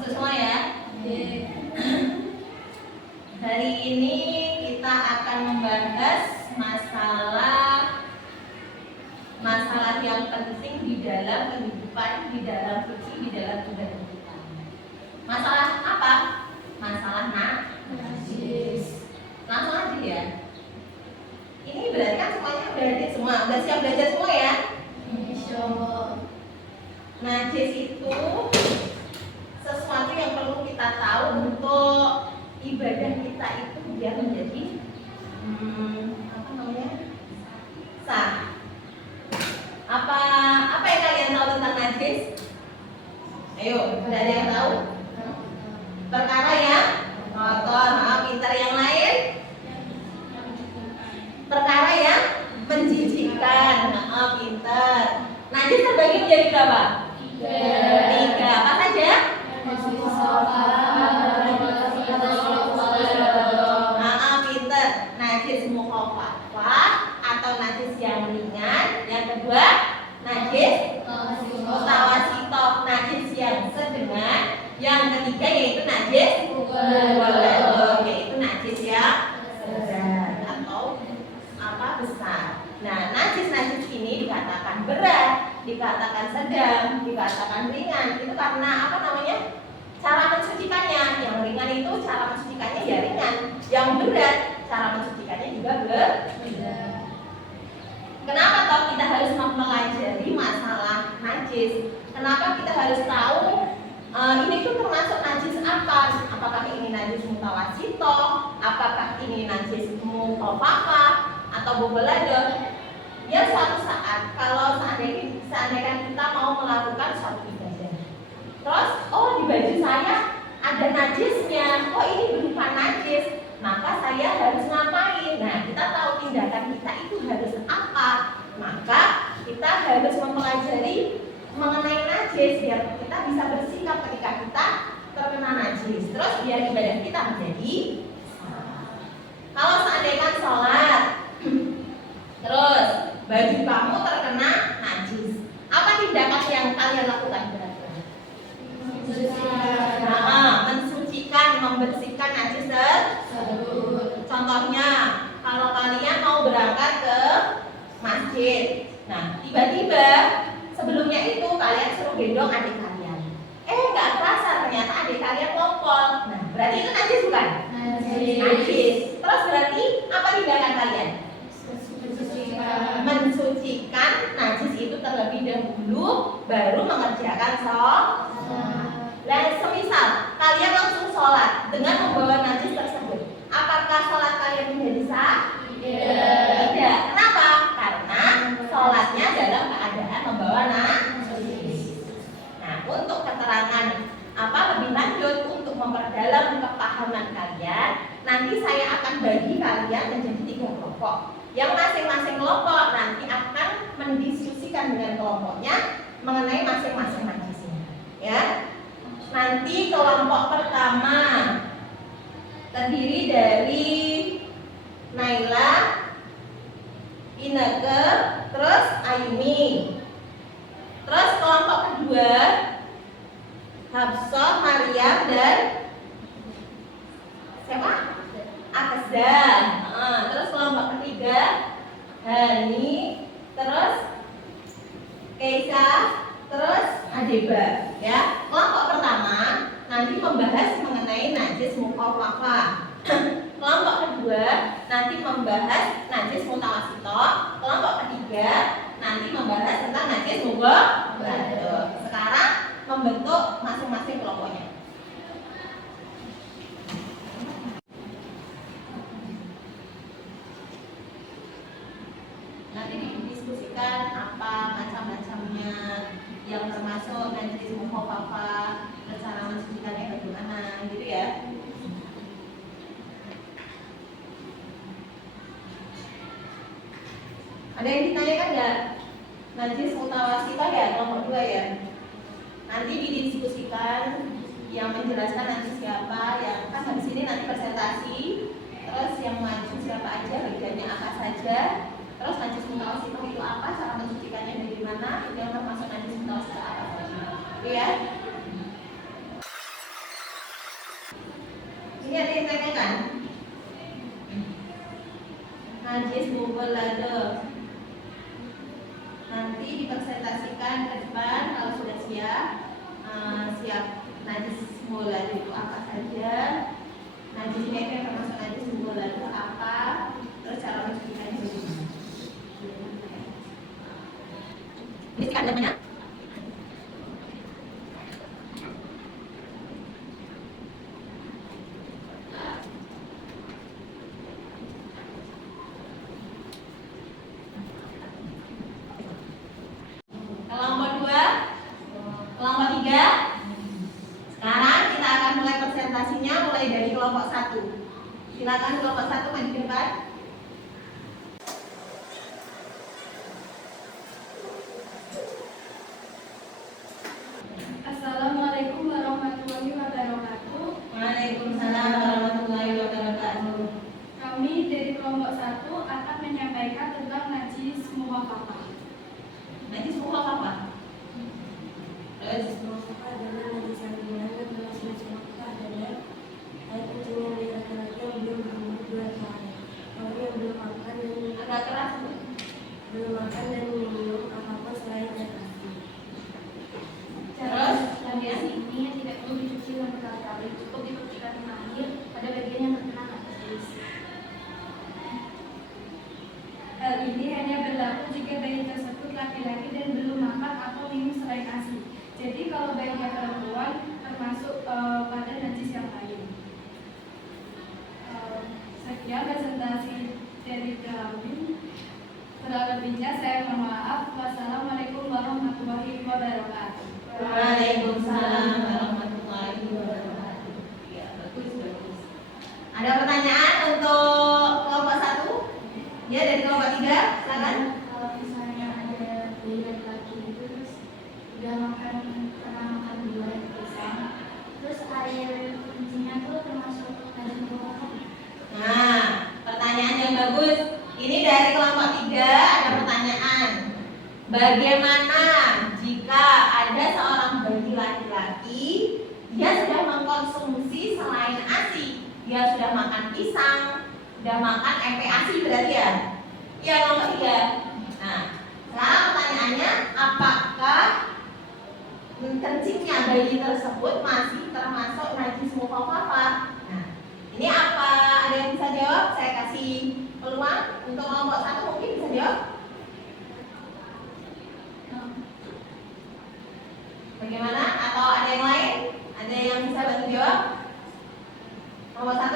Masuk semua ya? Hari ini kita akan membahas masalah yang penting di dalam kehidupan, di dalam fiksi, di dalam ibadah kita. Masalah apa? Masalah najis. Langsung aja ya. Ini berarti kan semuanya udah siap belajar semua ya? Insyaallah. Najis itu sesuatu yang perlu kita tahu untuk ibadah kita itu biar menjadi sah. Apa yang kalian tahu tentang najis? Ayo, ada yang tahu? Perkara yang kotor, pintar. Yang lain? Perkara yang menjijikkan, pintar. Najis terbagi menjadi berapa? Tiga. Apa saja? Pintar. Najis mukhafafah atau najis yang ringan. Yang kedua, najis mutawasithah, najis yang sedang. Yang ketiga yaitu najis mughalladh, yaitu najis yang sedang atau besar. Nah, najis-najis ini dikatakan berat, dikatakan sedang, dikatakan ringan. Itu karena cara mensucikannya. Yang ringan itu cara mensucikannya ya ringan. Yang berat cara mensucikannya juga berat. Kenapa toh kita harus mempelajari masalah najis? Kenapa kita harus tahu ini tuh termasuk najis apa? Apakah ini najis mutawasithah? Apakah ini najis mukhafafah atau mughalladh? Ya suatu saat kalau seandainya kita mau melakukan suatu ibadah, terus di baju saya ada najisnya, ini berupa najis, maka saya harus ngapain? Nah, kita tahu tindakan kita itu harus apa, maka kita harus mempelajari mengenai najis biar kita bisa bersikap ketika kita terkena najis, terus biar ibadah kita menjadi sah. Kalau seandainya sholat terus baju kamu terkena najis, apa tindakan yang kalian lakukan berarti? Mensucikan, membersihkan najis tersebut. Contohnya, kalau kalian mau berangkat ke masjid, nah tiba-tiba sebelumnya itu kalian suruh gendong adik kalian, nggak kerasa ternyata adik kalian ngompol. Nah, berarti itu najis bukan? Najis. Terus berarti apa tindakan kalian? Mensucikan najis itu terlebih dahulu, baru mengerjakan sholat. Dan semisal kalian langsung sholat dengan membawa najis tersebut, apakah sholat kalian menjadi sah? Tidak. Kenapa? Karena sholatnya dalam keadaan membawa najis. Nah, untuk keterangan lebih lanjut, untuk memperdalam kepahaman kalian, nanti saya akan bagi kalian menjadi 3 kelompok. Yang masing-masing kelompok nanti akan mendiskusikan dengan kelompoknya mengenai masing-masing najisnya. Ya. Nanti kelompok pertama terdiri dari Naila, Inneke, terus Ayumi. Terus kelompok kedua Hafsah, Maryam, dan siapa? Akzan. Terus kelompok ketiga Hani, terus Keisa, terus Adeba. Ya, kelompok pertama nanti membahas mengenai najis mukhafafah. Kelompok kedua nanti membahas najis mutawasithah. Kelompok ketiga nanti membahas tentang najis mughalladh. Sekarang membentuk masing-masing kelompoknya. Nanti didiskusikan apa macam-macamnya, yang termasuk najis mukhafafah, cara mensucikannya bagaimana, gitu ya. Ada yang ditanyakan nggak? Najis mutawasithah ya, kelompok 2 ya. Nanti didiskusikan yang menjelaskan najis siapa, yang kan habis ini nanti presentasi, terus yang maju siapa aja, bagiannya apa saja. Terus najis mutawasithah itu apa, cara mensucikannya bagaimana, itu yang termasuk najis mutawasithah apa saja. Oke ya. najis mughalladha. Nanti dipresentasikan ke depan kalau sudah siap. Siap najis mughalladha itu apa saja, najisnya itu yang termasuk najis mughalladha apa, terus cara mencucikannya bagaimana. Bisikan namanya. Kelompok 2, kelompok 3. Sekarang kita akan mulai presentasinya mulai dari kelompok 1. Silakan kelompok 1 maju ke depan. Assalamualaikum warahmatullahi wabarakatuh. Waalaikumsalam warahmatullahi wabarakatuh. Kami dari kelompok 1 akan menyampaikan tentang najis mukhafafah. Najis mukhafafah. Terus adalah najis yang ringan dan najis mukhafafah adalah air kencing yang dari laki-laki yang belum berumur 2 tahun, orang yang belum makan agak keras. dan minum apapun selain air asin. Terus Najis ini yang tidak perlu dicuci dengan berkali-kali, cukup dibersihkan dengan air pada bagian yang terkena najis. Hal ini hanya berlaku jika bayi tersebut laki-laki dan belum makan atau minum selain ASI. Jadi kalau bayinya perempuan termasuk pada najis yang lain. Sekian presentasi dari kami. Kurang lebihnya saya mohon maaf. Wassalamualaikum warahmatullahi wabarakatuh. Waalaikumsalam warahmatullahi wabarakatuh. Ya, bagus. Ada pertanyaan untuk kelompok 1? Ya, dari kelompok 3, silakan. Kalau misalnya ada bayi laki-laki itu terus udah pernah makan buah pisang, terus air kencingnya tuh termasuk najis mukhafafah. Nah, pertanyaan yang bagus. Ini dari kelompok 3 ada pertanyaan. Bagaimana jika ada seorang bayi laki-laki, dia sudah mengkonsumsi selain ASI, dia sudah makan pisang, sudah makan MPASI berarti ya? Iya, kelompok 3. Nah, sekarang pertanyaannya, apakah kencingnya bayi tersebut masih termasuk najis mukhafafah? Nah, ini apa? Ada yang bisa jawab? Saya kasih peluang untuk kelompok 1 mungkin bisa jawab. Bagaimana? Atau ada yang lain? Ada yang bisa bantu jawab? Kelompok 1?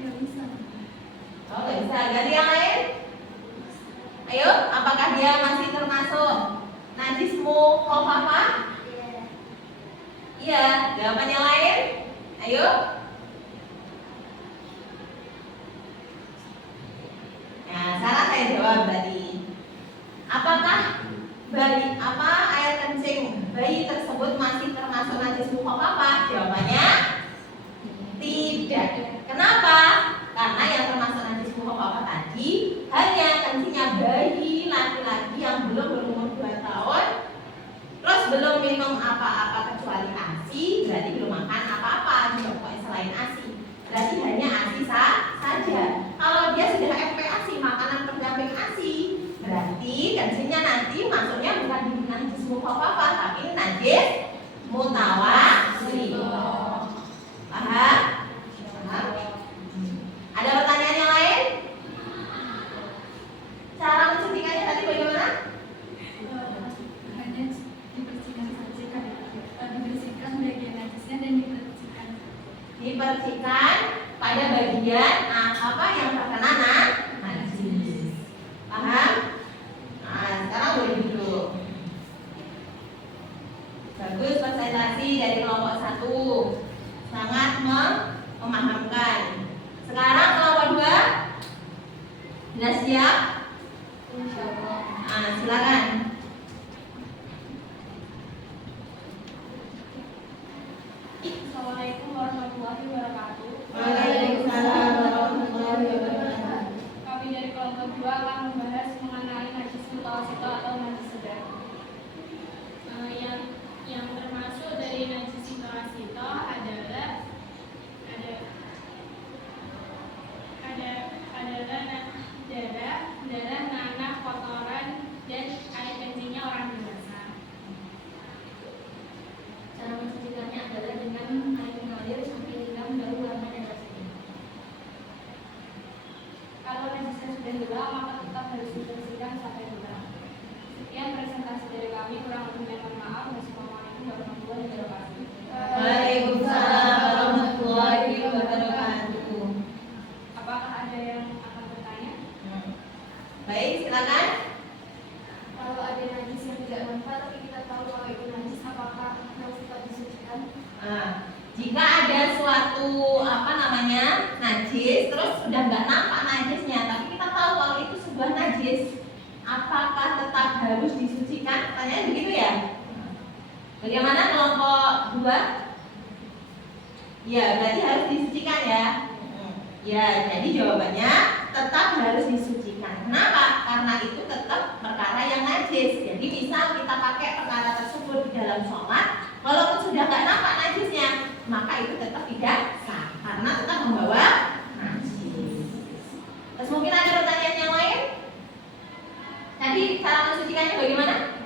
Nggak bisa. Oh, nggak bisa. Ganti yang lain? Ayo, apakah dia masih termasuk najis mukhafafah? Iya. Jawaban yang lain? Ayo. Nah, salah saya jawab berarti. Apakah air kencing bayi tersebut masih termasuk najis mukhafafah? Jawabannya tidak. Kenapa? Karena yang termasuk najis mukhafafah tadi hanya kencingnya bayi laki-laki yang belum berumur 2 tahun, terus belum minum apa-apa kecuali ASI, berarti belum makan apa-apa juga pokoknya selain ASI. Berarti hanya ASI saja. Kalau dia sudah MPASI, makanan pendamping ASI, berarti kencingnya nanti masuknya bukan di najis mukhafafah, tapi najis mutawassil. Paham? Ada pertanyaan yang lain? Cara mencucikannya tadi bagaimana? Hanya dibersihkan saja kan, dibersihkan bagian najisnya dan dibersihkan. Dibersihkan pada bagian apa yang terkena najis. Paham? Nah, sekarang boleh duduk. Bagus presentasi dari kelompok 1. Sangat memahamkan. Sekarang kelompok 2 sudah siap? Nah, silakan. Assalamualaikum warahmatullahi wabarakatuh. Waalaikumsalam warahmatullahi wabarakatuh. Kami dari kelompok 2 akan membahas mengenai najis mutawasito atau najis sedang. Yang termasuk dari najis mutawasito adalah sudah hilang, maka tetap harus dibersihkan sampai hilang. Sekian presentasi dari kami, kurang lebihnya mohon maaf. Wassalamualaikum warahmatullahi wabarakatuh. Waalaikumsalam warahmatullahi wabarakatuh. Apakah ada yang akan bertanya? Baik, silakan. Kalau ada najis yang tidak nampak tapi kita tahu kalau itu najis, apakah harus tetap disucikan? Jika ada suatu najis, terus sudah nggak nampak najisnya, tapi kita tahu kalau itu sebuah najis, apakah tetap harus disucikan? Pertanyaan begitu ya? Bagaimana kelompok 2? Ya, berarti harus disucikan ya. Ya, jadi jawabannya tetap harus disucikan. Kenapa? Karena itu tetap perkara yang najis. Jadi misal kita pakai perkara tersebut di dalam sholat, walaupun sudah nggak nampak najisnya, maka itu tetap tidak sah karena tetap membawa najis. Terus mungkin ada pertanyaan yang lain? Tadi cara mensucikannya bagaimana?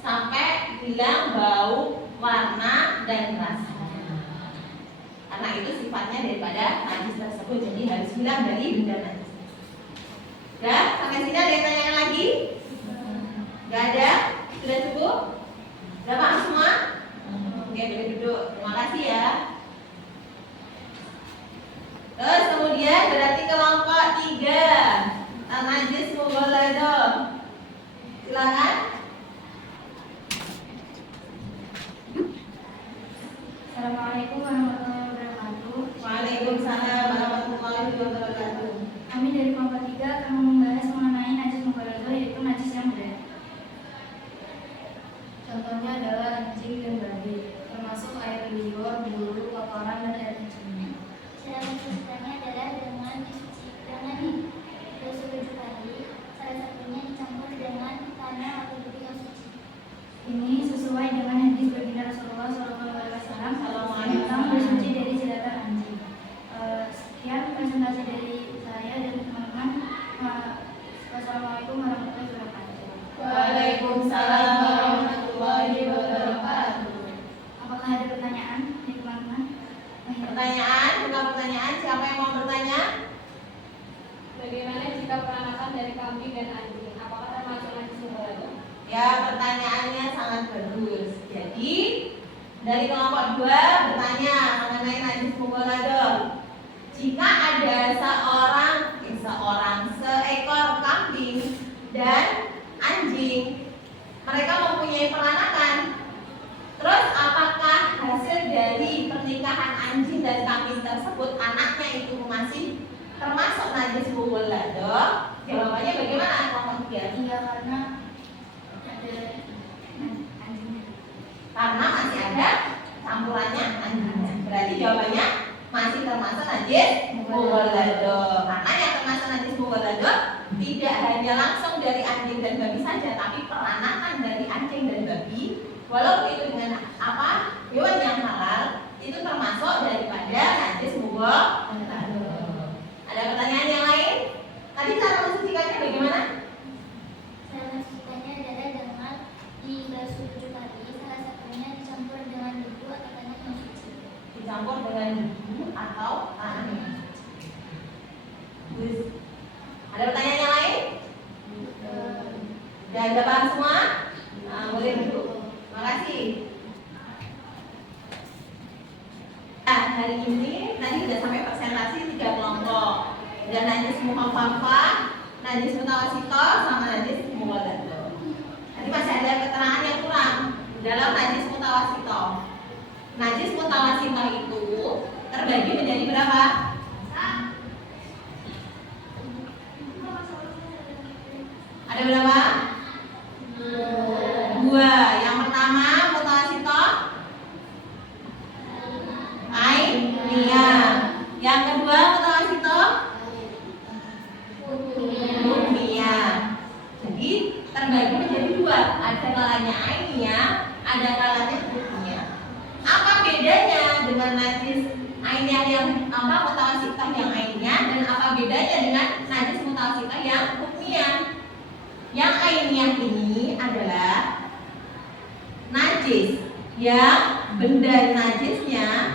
Sampai hilang bau, warna, dan rasa. Karena itu sifatnya daripada najis tersebut, jadi harus hilang dari benda najis. Udah? Sampai sini ada yang tanya lagi? Gak ada? Sudah cukup? Udah paham semua? Oke, boleh duduk. Terima kasih ya. Terus kemudian berarti kelompok 3 najis mughalladah. Silakan. Assalamualaikum warahmatullahi wabarakatuh. Waalaikumsalam warahmatullahi wabarakatuh. Kami dari kelompok 3 akan membahas mengenai najis mughalladah, yaitu najis yang berat. Contohnya adalah anjing dan babi, termasuk air liur, bulu, kotoran, dan air kencingnya. Cara mensucikannya adalah dengan basuh 7 kali, salah satunya dicampur dengan tanah atau debu yang suci. Ini sesuai dengan hadis baginda Rasulullah SAW tentang bersuci dari jeratan anjing. Sekian presentasi dari saya dan teman-teman. Wassalamualaikum warahmatullahi wabarakatuh. Waalaikumsalam warahmatullahi wabarakatuh. Apakah ada pertanyaan dari teman-teman? Pertanyaan, bukan pertanyaan. Siapa yang mau bertanya? Bagaimana jika peranakan dari kambing dan anjing? Apakah termasuk najis mughalladah? Ya, pertanyaannya sangat bagus. Jadi dari kelompok 2 bertanya mengenai najis mughalladah. Jika ada seekor kambing dan anjing, mereka mempunyai peranakan. Terus apakah hasil dari pernikahan anjing dan kambing tersebut anaknya itu masih termasuk najis mughalladah? Jawabannya bagaimana kelompok 3? Iya, karena ada anjingnya. Karena masih ada campurannya anjingnya. Berarti jawabannya masih termasuk najis mughalladah. Karena yang termasuk najis mughalladah tidak hanya langsung dari anjing dan babi saja, tapi peranakan dari anjing dan babi, walaupun itu dengan hewan yang halal, itu termasuk daripada najis mughalladah. Ada pertanyaan yang lain? Tadi cara mensucikannya bagaimana? Cara mensucikannya adalah dengan dibasuh 7 kali, salah satunya dicampur dengan debu atau tanah yang suci. Dicampur dengan debu atau tanah yang suci. Ada pertanyaan yang lain? Udah paham semua? Nah, boleh duduk. Terima kasih. Nah, hari ini tadi sudah sampai presentasi 3 kelompok. Ada najis mukhaffafah, najis mutawasithah, sama najis mughalladah. Tadi masih ada keterangan yang kurang dalam najis mutawasithah. Najis mutawasithah itu terbagi menjadi berapa? Ada berapa? 2. Yang pertama mutawasithah ainiyah. Yang kedua mutawasithah hukmiyah. Jadi terbagi menjadi 2. Ada kalanya ainiyah, ada kalanya hukmiyah. Apa bedanya dengan najis ainiyah yang mutawasithah yang ainiyah, dan apa bedanya dengan najis mutawasithah yang hukmiyah? Yang ainiyah ini adalah najis yang benda najisnya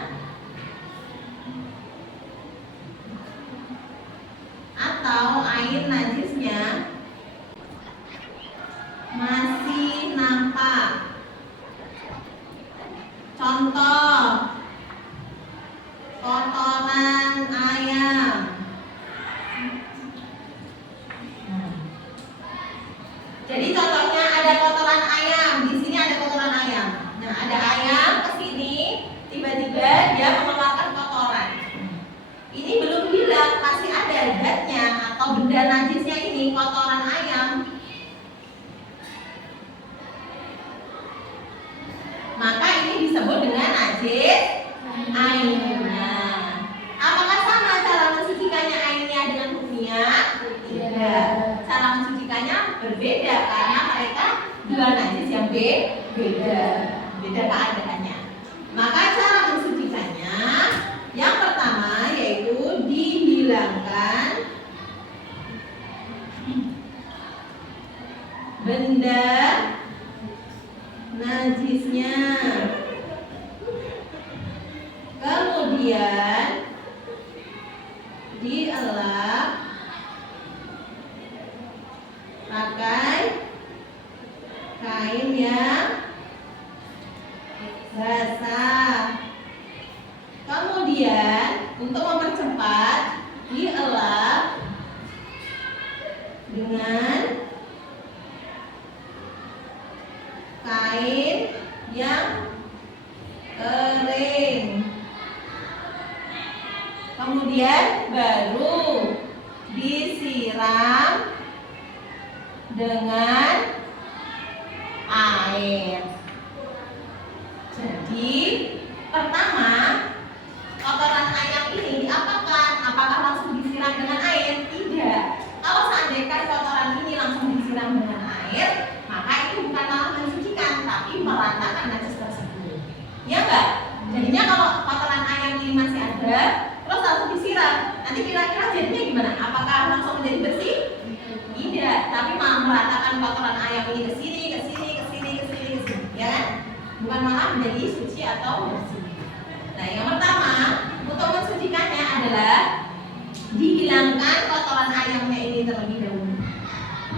beda keadaannya. Maka cara mensucikannya yang pertama yaitu dihilangkan benda najisnya, kemudian dielap pakai kain yang basah. Kemudian untuk mempercepat dielap dengan kain yang kering. Kemudian baru disiram dengan air. Jadi pertama, kotoran ayam ini diapakan? Apakah langsung disiram dengan air? Tidak. Kalau seandainya kotoran ini langsung disiram dengan air, maka itu bukan malah mensucikan, tapi meratakan najis tersebut. Ya enggak? Jadinya kalau kotoran ayam ini masih ada, terus langsung disiram, nanti kira-kira jadinya gimana? Apakah langsung menjadi bersih? Tidak, tapi malah meratakan kotoran ayam ini ke sini, ya kan? Bukan malah menjadi suci atau bersih. Nah, yang pertama untuk mensucikannya adalah dihilangkan kotoran ayamnya ini terlebih dahulu.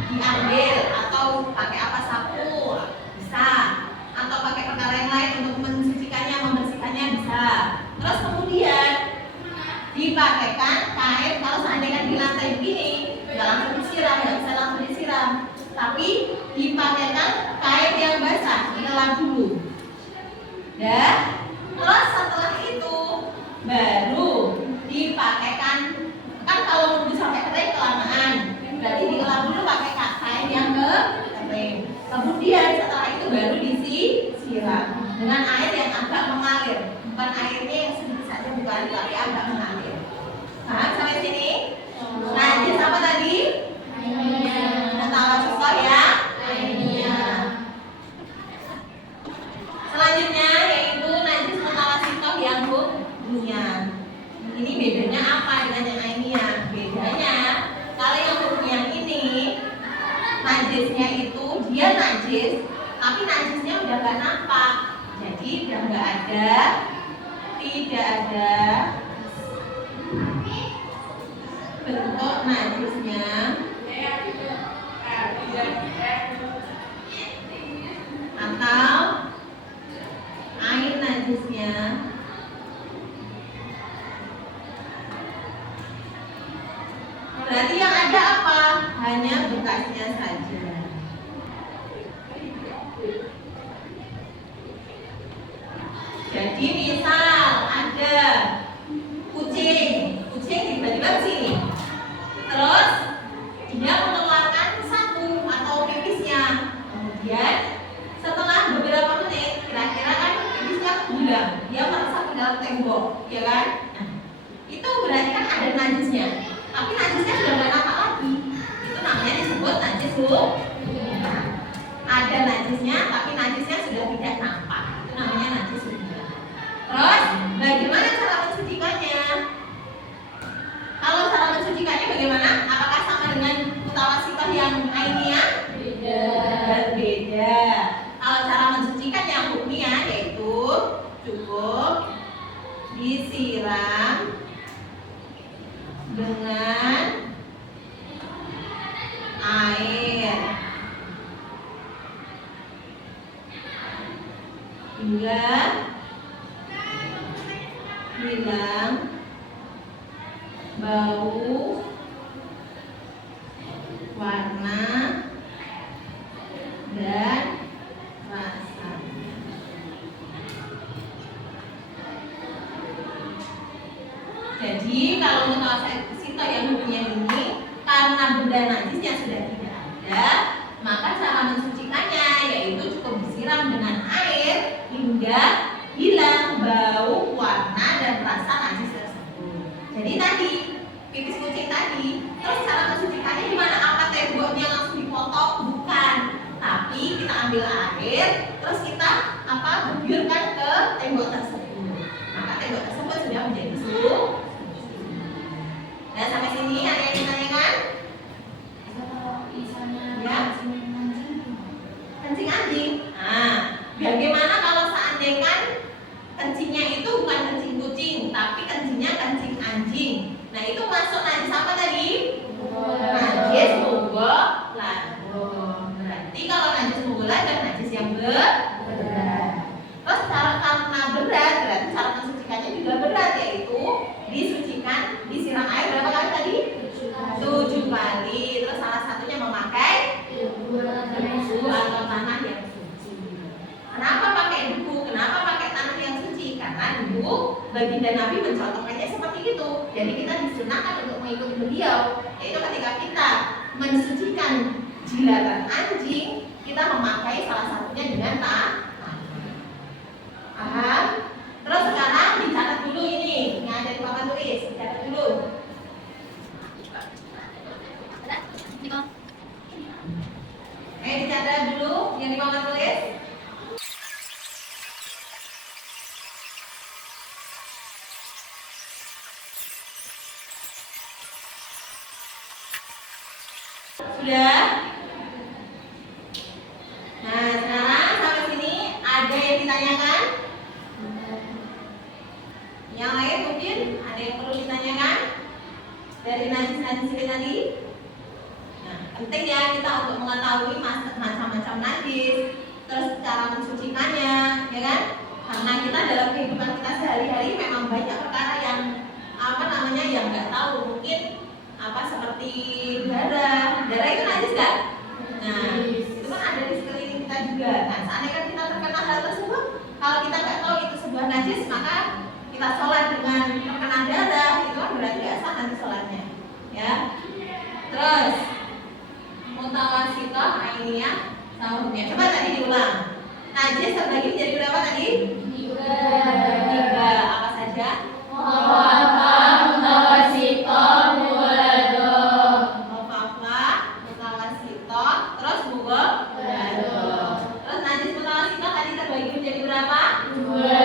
Diambil atau pakai apa, sapu bisa, atau pakai perkara yang lain untuk mensucikannya, membersihkannya bisa. Terus kemudian dipakaikan kain. Kalau seandainya di lantai begini nggak langsung disiram, nggak bisa langsung disiram, tapi dipakaikan kain yang basah, dilap dulu. Dan terus setelah itu baru dipakaikan, kan kalau nunggu sampai kering kelamaan, berarti dilap dulu pakai kain yang kering. Kemudian setelah itu baru disiram dengan air yang agak mengalir, bukan airnya yang sedikit saja, bukan, tapi agak mengalir. Paham sampai sini? Najis apa tadi? Mutawasithah ya? Selanjutnya yaitu najis mutawasithah yang hukmiyah. Ini bedanya apa dengan yang ainiyah? Bedanya kalau yang hukmiyah ini najisnya itu dia najis, tapi najisnya udah gak nampak. Jadi udah tidak ada bentuk najisnya atau air najisnya. Berarti yang ada apa? Hanya bekasnya saja. Jadi misal ada kucing tiba-tiba ke sini, terus dia mengeluarkan satu atau pipisnya. Kemudian setelah beberapa menit, kira-kira kan pipisnya kebulang, dia meresap ke dalam tembok, ya kan? Nah, itu berarti kan ada najisnya, tapi najisnya sudah nggak nampak lagi. Itu namanya disebut najis hukmiyah. Ada najisnya, tapi najisnya sudah tidak nampak. Itu namanya najis hukmiyah. Terus bagaimana cara mensucikannya? Kalau cara mensucikannya bagaimana? Apakah sama dengan mutawasithah yang ainiyah? Berbeda. Kalau cara mensucikan yang hukmiyah yaitu cukup disiram dengan air hingga hilang bau, warna, dan rasa. Jadi kalau mutawasithah yang hukmiyah ini, karena benda najisnya sudah tidak ada, maka cara mensucikannya yaitu cukup disiram dengan air hingga hilang bau, warna, dan rasa najis tersebut. Jadi tadi pipis kucing tadi, terus cara mensucikannya gimana? Apa temboknya langsung dipotong? Bukan, tapi kita ambil air, terus kita Jadi kita disunahkan untuk mengikuti beliau, yaitu ketika kita mensucikan jilatan anjing, kita memakai salah satunya dengan tangan. Paham? Terus sekarang dicatat dulu ini, yang ada di papan tulis, dicatat dulu. Dicatat dulu yang di papan tulis. Sudah? Nah, sekarang sampai sini ada yang ditanyakan? Yang lain mungkin ada yang perlu ditanyakan dari najis-najis ini tadi? Nah, penting ya kita untuk mengetahui macam-macam najis, terus cara mensucikannya, ya kan? Karena kita dalam kehidupan kita sehari-hari memang banyak perkara yang yang nggak tahu, mungkin seperti darah itu najis nggak? Nah, itu kan ada di sekeliling kita juga. Nah, seandainya kan kita terkena hal tersebut, kalau kita nggak tahu itu sebuah najis, maka kita sholat dengan terkena darah, itu kan berarti nggak sah nanti sholatnya, ya. Terus mutawasitoh ainiyah sama hukumnya. Coba tadi diulang. Najis terbagi menjadi berapa tadi? Tiga. Apa saja? Terus najis mutawasitoh tadi terbagi menjadi berapa? Dua.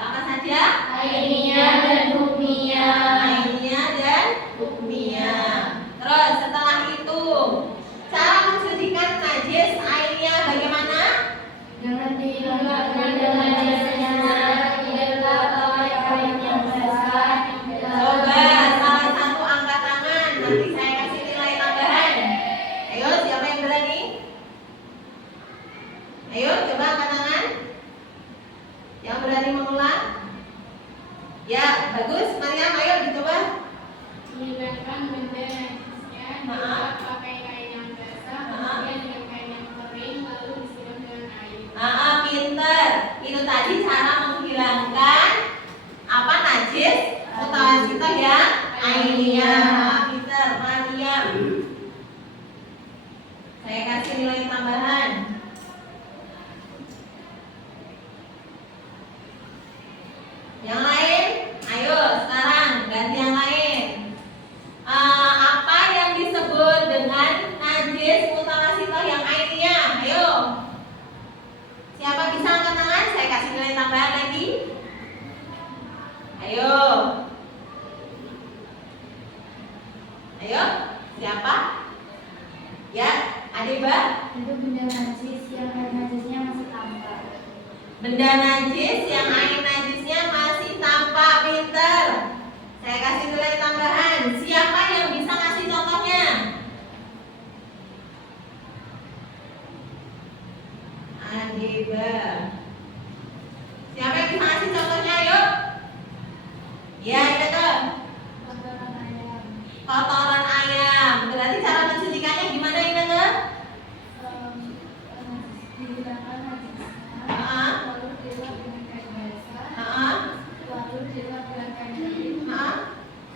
Apa saja? Ainiyah dan hukmiyah. Terus setelah itu cara mensucikan najis ainiyah bagaimana? Jangan dihilangkan dengan najisnya, tidak pakai kain yang basah. Coba salah satu angkat tangan, nanti saya kasih nilai tambahan. Ayo, siapa yang berani? Ayo, coba angkat tangan. Yang berani mengulang? Ya, bagus. Mariam, ayo dicoba. Menghilangkan benda najisnya, dilap pakai kain yang basah, kemudian dengan kain yang kering, lalu disiram dengan air. Pinter. Itu tadi cara menghilangkan apa najis mutawasitoh ya? Ainiyah. Pinter, Mariam. Saya kasih nilai tambahan. Yang lain, ayo sekarang ganti yang lain. Apa yang disebut dengan najis mutawasitoh yang ainiyah? Ayo. Siapa bisa angkat tangan? Saya kasih nilai tambahan lagi. Ayo. Ayo. Siapa? Ya, Adiba. Itu benda najis yang air najisnya masih tampak. Benda najis yang air najisnya masih tampak. Pinter. Saya kasih nilai tambahan. Siapa yang bisa ngasih contohnya? Adiba. Siapa yang bisa ngasih contohnya? Yuk. Ya, itu tuh. Kotoran ayam. Berarti cara mensucikannya gimana ini tuh? Dihilangkan najisnya, Heeh. lalu dilap dengan kain basah, Heeh. lalu dilap dengan kain kering, Heeh.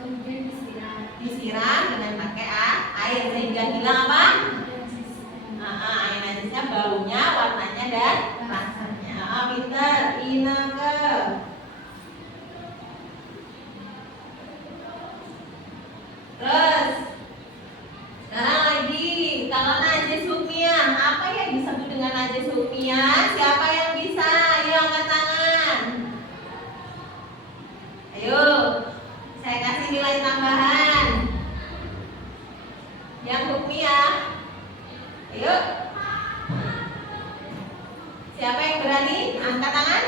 kemudian disiram. Disiram dengan pakai air sehingga hilang apa? Dan sisanya. Air najisnya, baunya, warnanya dan rasanya. Pinter, Ineke. Terus sekarang lagi, kalau najis hukmiyah, apa yang disebut dengan najis hukmiyah? Siapa yang bisa? Ayo angkat tangan. Ayo, saya kasih nilai tambahan. Yang hukmiyah. Ayo. Siapa yang berani? Angkat tangan.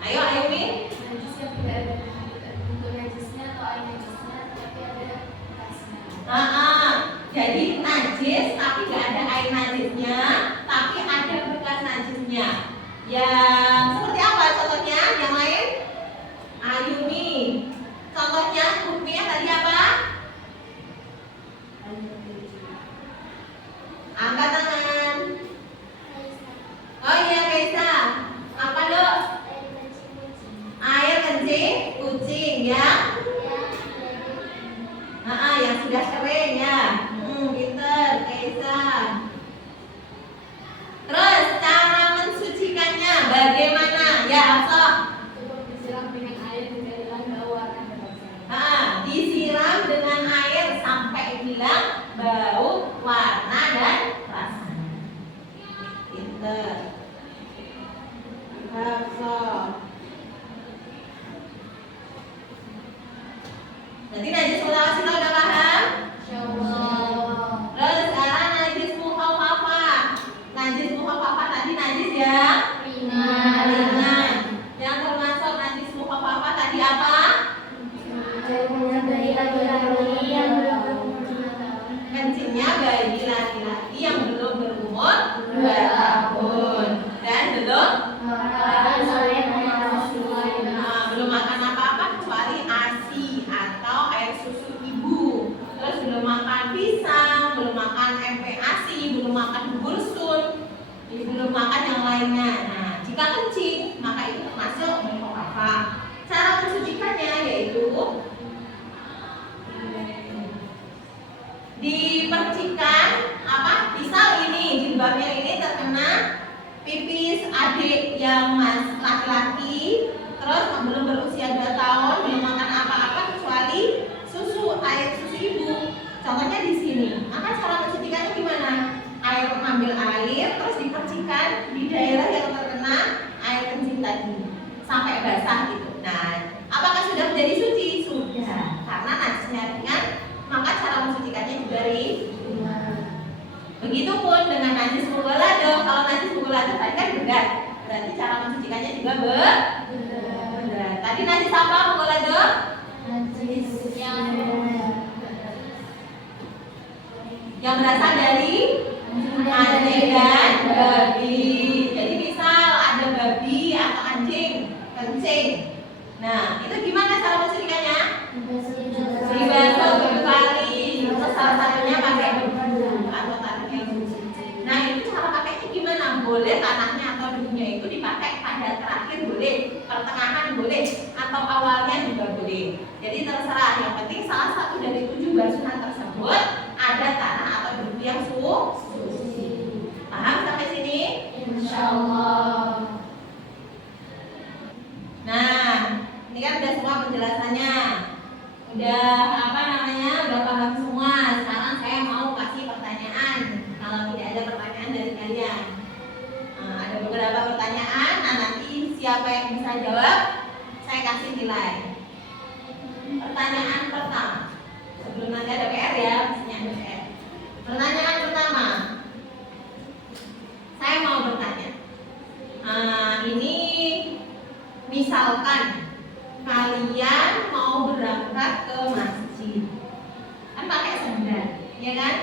Ayo, Ayumi. Najis yang tidak ada bentuk najisnya atau air najisnya, tapi ada bekasnya. Jadi najis tapi nggak ada air najisnya, tapi ada bekas najisnya. Yang seperti apa contohnya? Yang lain? Ayumi. Contohnya hukmiyah tadi apa? Angkat tangan. sampai basah gitu. Nah, apakah sudah menjadi suci? Sudah. Karena najisnya ringan, maka cara mensucikannya juga ringan. Begitupun dengan najis mughalladho. Kalau najis mughalladho tadi kan berat, berarti cara mensucikannya juga berat. Tadi najis apa mughalladho? Najis Yang berasal dari anjing dan babi. Jadi misal ada babi atau anjing kencing. Nah, itu gimana cara mensucikannya? Dibasuh 7 kali. Terus salah satunya pakai debu atau tanah yang suci. Nah, itu cara pakainya gimana? Boleh tanahnya atau debunya itu dipakai pada terakhir boleh, pertengahan boleh, atau awalnya juga boleh. Jadi terserah. Yang penting salah satu dari 7 basuhan tersebut ada tanah atau debu yang suci. Paham sampai sini? Insyaallah. Nah, ini kan udah semua penjelasannya. Udah udah paham semua. Sekarang saya mau kasih pertanyaan. Kalau tidak ada pertanyaan dari kalian, ada beberapa pertanyaan. Nah, nanti siapa yang bisa jawab, saya kasih nilai. Pertanyaan pertama. Sebelum nanti ada PR ya, mestinya ada PR. Pertanyaan pertama, saya mau bertanya. Ini misalkan kalian mau berangkat ke masjid, kan pakai sendal, ya kan?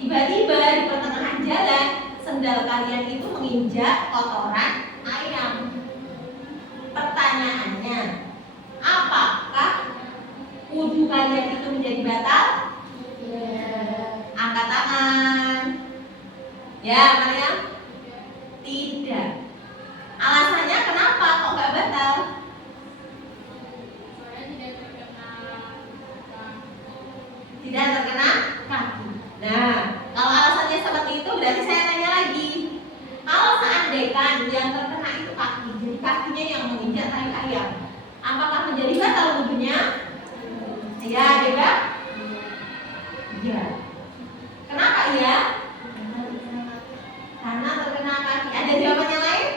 Tiba-tiba di pertengahan jalan sendal kalian itu menginjak kotoran ayam. Pertanyaannya, apakah wudhu kalian itu menjadi batal? Angkat tangan. Ya, Maryam? Tidak. Alasannya kenapa kok nggak batal? Tidak terkena kaki. Nah, kalau alasannya seperti itu berarti saya tanya lagi. Kalau seandainya yang terkena itu kaki, jadi kakinya yang menginjak tali ayam, apakah menjadi batal wudhunya? Ya, juga? Iya. Kenapa iya? Karena terkena kaki. Ada jawaban yang lain?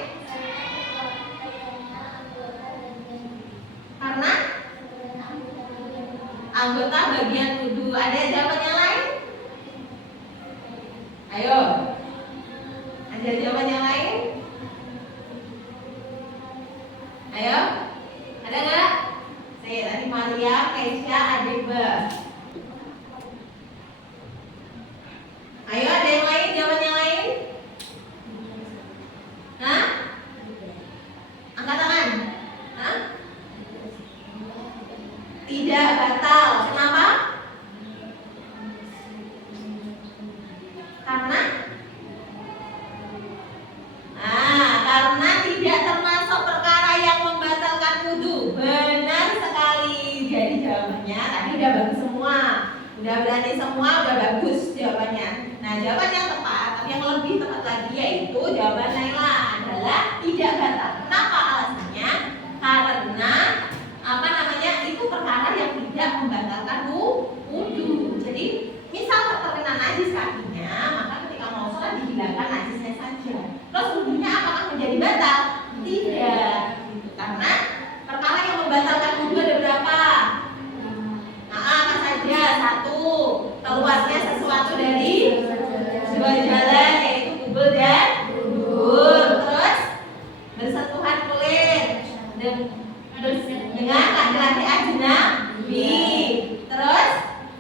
Karena anggota bagian wudhu. Ada jawaban yang lain? Ayo. Ada jawaban yang lain? Ayo. Ada nggak? Saya tadi Maria, Keisha, Adeba. Ayo, ada yang lain? Jawaban yang lain? Hah? Angkat tangan. Hah? Tidak batal. Kenapa? Karena karena tidak termasuk perkara yang membatalkan wudhu. Benar sekali. Jadi jawabannya tadi udah bagus semua. Udah berani semua, udah bagus jawabannya. Nah, jawaban yang tepat, tapi yang lebih tepat lagi yaitu jawaban Naila adalah tidak batal. Kenapa alasannya? Karena itu perkara yang tidak membatalkan wudhu. Jadi misal terkena najis kakinya, maka ketika mau sholat dihilangkan najisnya saja. Terus wudhunya apakah menjadi batal? Tidak. Karena perkara yang membatalkan wudhu ada berapa? Apa saja? 1, keluarnya sesuatu dari 2 jalan, yaitu kubur dan dubur. Terus bersentuhan kulit dengan laki-laki ajnabi. Terus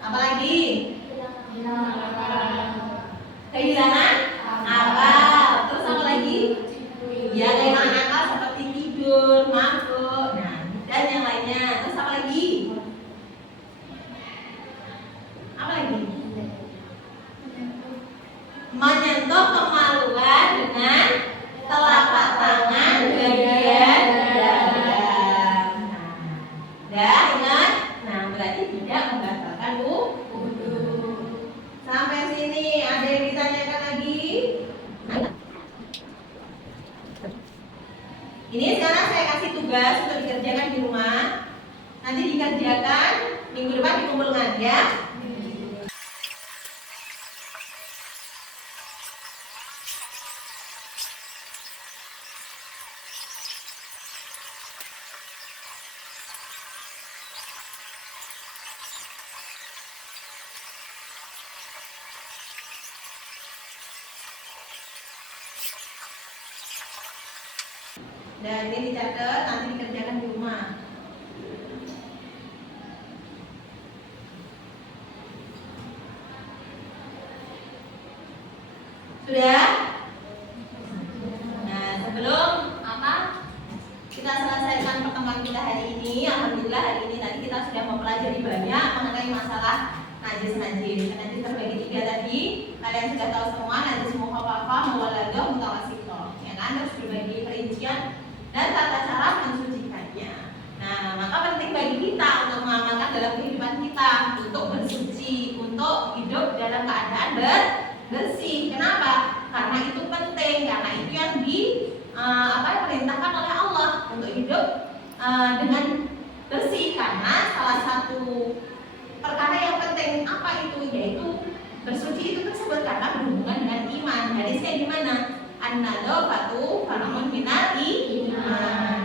apa lagi? Kehilangan akal. Terus apa lagi? Ya, kehilangan akal seperti tidur, mabuk, dan yang lainnya. Terus apa lagi? Apa lagi? Menyentuh kemaluan dengan telapak tangan bagian dalam. Dah ingat? Nah, berarti tidak membatalkan wudhu. Sampai sini ada yang ditanyakan lagi? Ini sekarang saya kasih tugas untuk dikerjakan di rumah. Nanti dikerjakan, minggu depan dikumpulkan ya. Dan ini dicatat, nanti dikerjakan di rumah. Sudah? Nah, sebelum kita selesaikan pertemuan kita hari ini, alhamdulillah hari ini nanti kita sudah mempelajari banyak mengenai masalah najis-najis. Najis terbagi 3 tadi. Kalian sudah tahu semua, najis mukhafafah, muwaladah, mutawassithah. Ya kan? Terus berbagi perincian dan tata cara mensucikannya. Nah, maka penting bagi kita untuk mengamalkan dalam kehidupan kita untuk bersuci, untuk hidup dalam keadaan bersih. Kenapa? Karena itu penting, karena itu yang diperintahkan oleh Allah untuk hidup dengan bersih. Karena salah satu perkara yang penting apa itu, yaitu bersuci itu tersebut karena berhubungan dengan iman. Hadisnya di mana? An-nadhafatu far'un minal iman.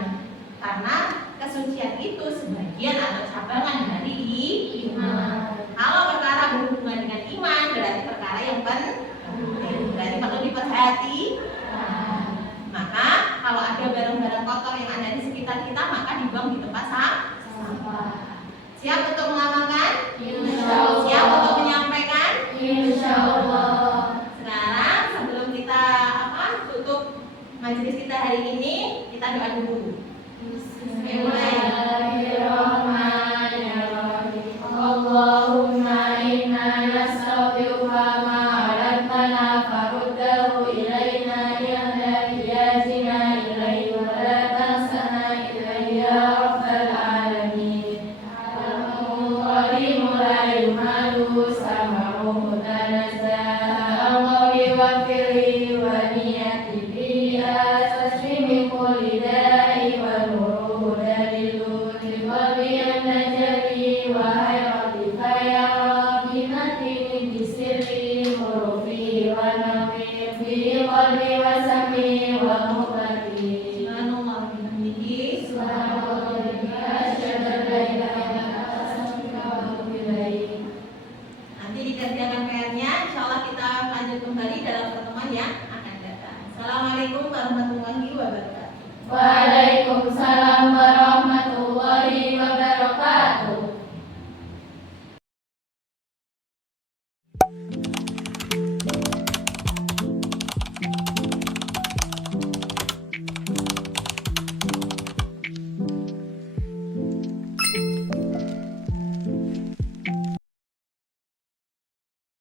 Karena kesucian itu sebagian atau cabangan dari iman. Kalau perkara berhubungan dengan iman berarti perkara yang penting, berarti perlu diperhati. Maka kalau ada barang-barang kotor yang ada di sekitar kita, maka dibuang di tempat sampah. Siap untuk mengamalkan? Insyaallah. Siap untuk menyampaikan? Insyaallah. Sekarang sebelum kita tutup majelis kita hari ini, kita doa dulu. Bismillah.